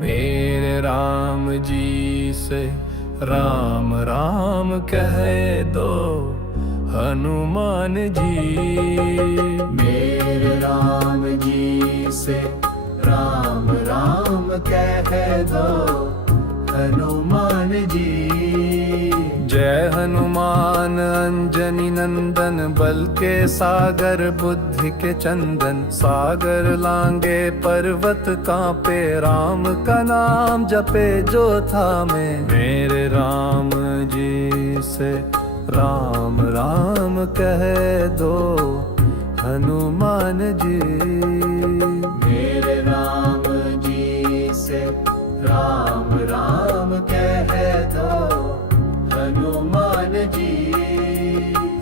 मेरे राम जी से राम राम कह दो हनुमान जी। मेरे राम जी से राम राम कह दो हनुमान जी। जय हनुमान अंजनी नंदन, बल के सागर बुद्धि के चंदन। सागर लांगे पर्वत कांपे, राम का नाम जपे जो थामे। मेरे राम जी से राम राम कह दो हनुमान जी। मेरे राम जी से राम राम कह दो हनुमान जी।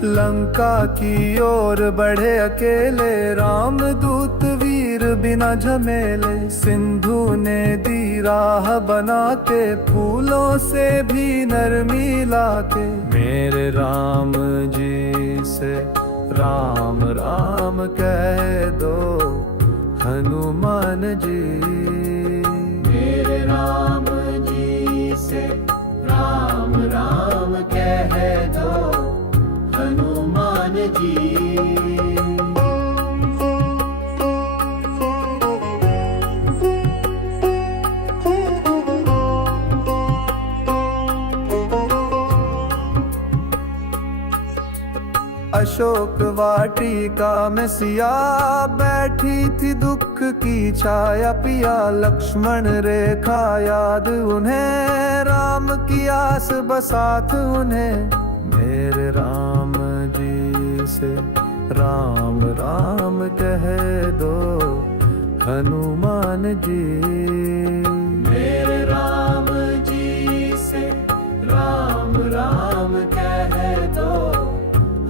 लंका की ओर बढ़े अकेले, राम दूत वीर बिना झमेले। सिंधु ने दी राह बना के, फूलों से भी नरमी लाके। मेरे राम जी से राम राम कह दो हनुमान जी। मेरे राम जी से राम राम कह दो हनुमान जी। अशोक वाटिका में सिया बैठी थी, दुख की छाया पिया। लक्ष्मण रेखा याद उन्हें, राम की आस बसात उन्हें। मेरे राम जी से राम राम कह दो हनुमान जी। मेरे राम जी से राम राम कह दो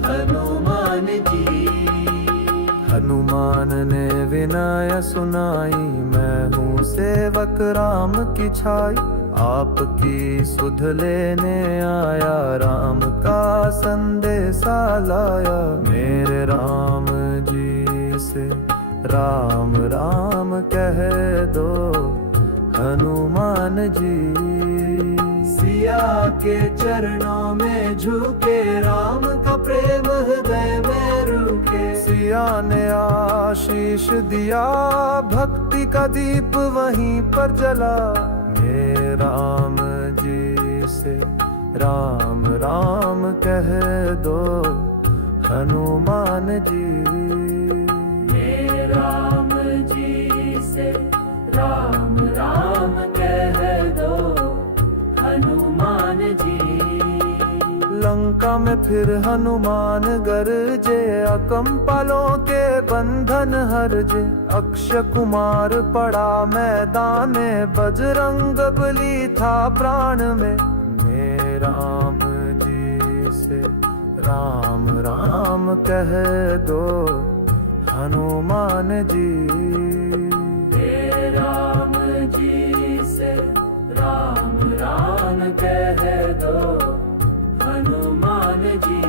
हनुमान जी। हनुमान ने विनय सुनाई, मैं हूँ सेवक राम की छाई। आपकी सुध लेने आया, राम का संदेशा लाया। मेरे राम जी से राम राम कह दो हनुमान जी। सिया के चरणों में झुके, राम का प्रेम हृदय में रुके। सिया ने आशीष दिया, भक्ति का दीप वहीं पर जला। मेरे राम जी से राम राम कह दो हनुमान जी। मेरे राम जी से राम राम कह दो हनुमान जी। लंका में फिर हनुमान गरजे, अकम्पालों के बंधन हरजे। अक्षय कुमार पड़ा मैदान में, बजरंग बली था प्राण में। मेरे राम जी से राम राम कह दो हनुमान जी। मेरे राम जी से राम राम कह दो हनुमान जी।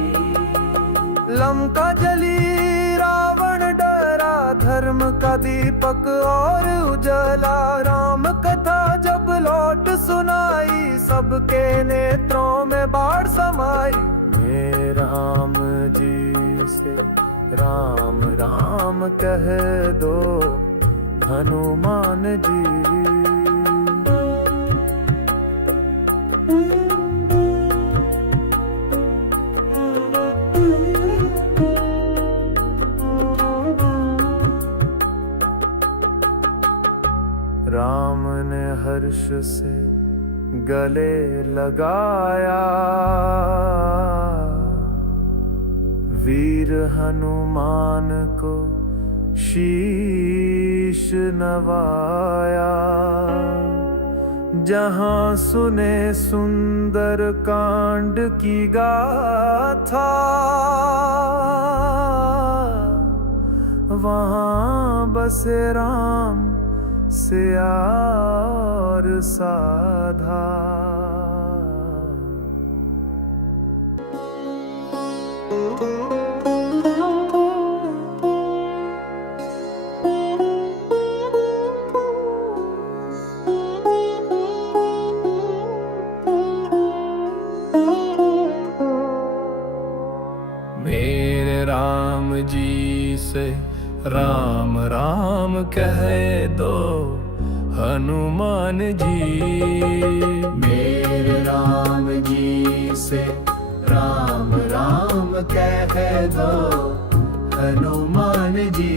लंका जली रावण डरा, धर्म का दीपक और उजला। राम कथा जब लौट सुनाई, सबके नेत्रों में बाढ़ समाई। मेरे राम जी से राम राम कह दो हनुमान जी। राम ने हर्ष से गले लगाया, वीर हनुमान को शीश नवाया। जहां सुने सुंदर कांड की गाथा, वहां बसे राम सिया और साधा। राम राम कह दो हनुमान जी। मेरे राम जी से राम राम कह दो हनुमान जी।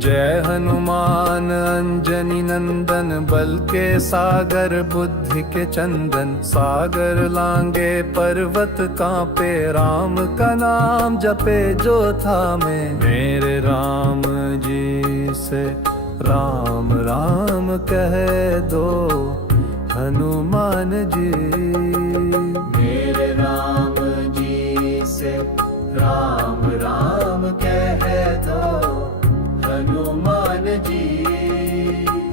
जय हनुमान अंजनी नंदन, बल के सागर बुद्धि के चंदन। सागर लांगे पर्वत कांपे, राम का नाम जपे जो थामे। मेरे राम जी से राम राम कह दो हनुमान जी। मेरे राम जी से राम राम कह दो हनुमान जी।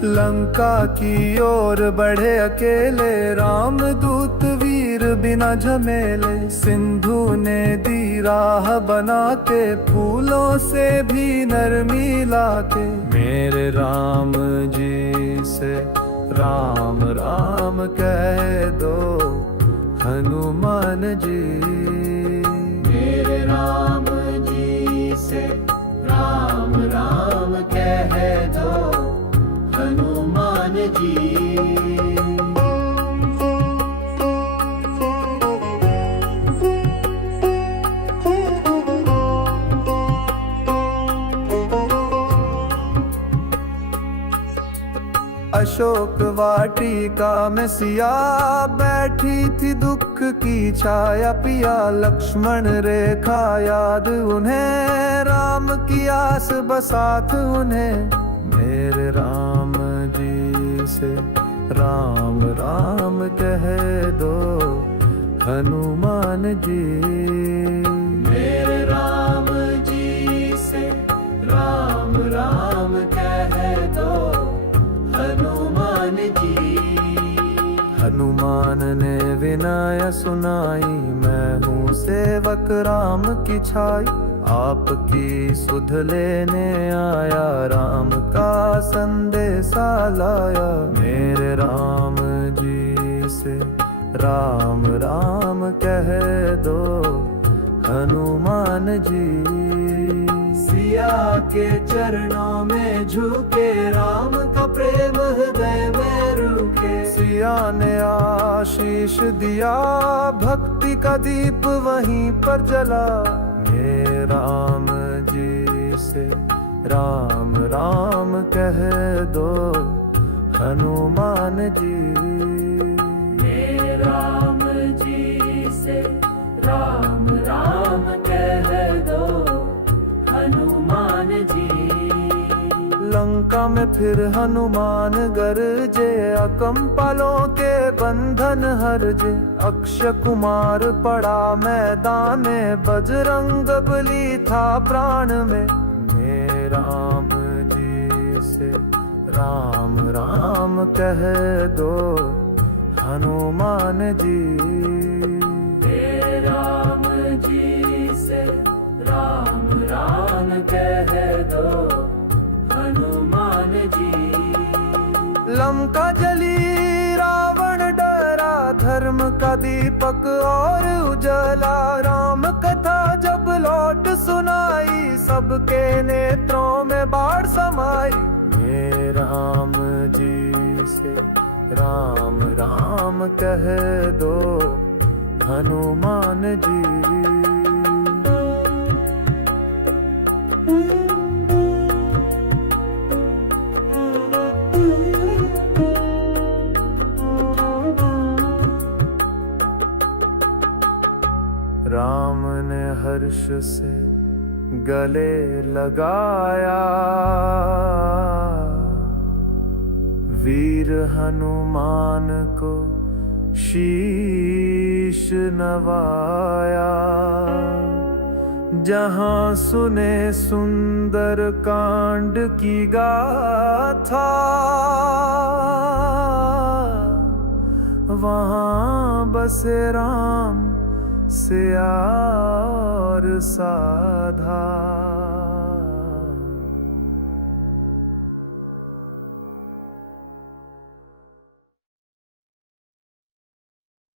लंका की ओर बढ़े अकेले, राम दूत वीर बिना झमेले। सिंधु ने दी राह बना के, फूलों से भी नरमी लाके। मेरे राम जी से राम राम कह दो हनुमान जी। मेरे राम जी से राम राम कह दो हनुमान जी। अशोक वाटिका में सिया बैठी थी, दुख की छाया पिया। लक्ष्मण रेखा याद उन्हें, राम की आस बसात उन्हें। मेरे राम जी से राम राम कह दो हनुमान जी। मेरे राम जी से राम राम कह दो हनुमान जी। हनुमान ने विनय सुनाई, मैं हूँ सेवक राम की छाई। आपकी सुध लेने आया, राम का संदेशा लाया। मेरे राम जी से राम राम कह दो हनुमान जी। सिया के चरणों में झुके, राम का प्रेम हृदय में रुके। सिया ने आशीष दिया, भक्ति का दीप वहीं पर जला। मेरे राम जी से राम राम कह दो हनुमान जी। मेरे राम जी से राम राम कह दो हनुमान जी। लंका में फिर हनुमान गरजे, अकम्पालों के बंधन हरजे। अक्षय कुमार पड़ा मैदान में, बजरंग बली था प्राण में। मेरे राम जी से राम राम कह दो हनुमान जी। मेरे राम जी से राम राम कह दो हनुमान जी। लंका जली रावण डरा, धर्म का दीपक और उजला। राम कथा जब लौट सुनाई, सबके नेत्रों में बाढ़ समाई। मेरे राम जी से राम राम कह दो हनुमान जी। राम ने हर्ष से गले लगाया, वीर हनुमान को शीश नवाया। जहां सुने सुंदर कांड की गाथा, वहां बसे राम सिया और साधा।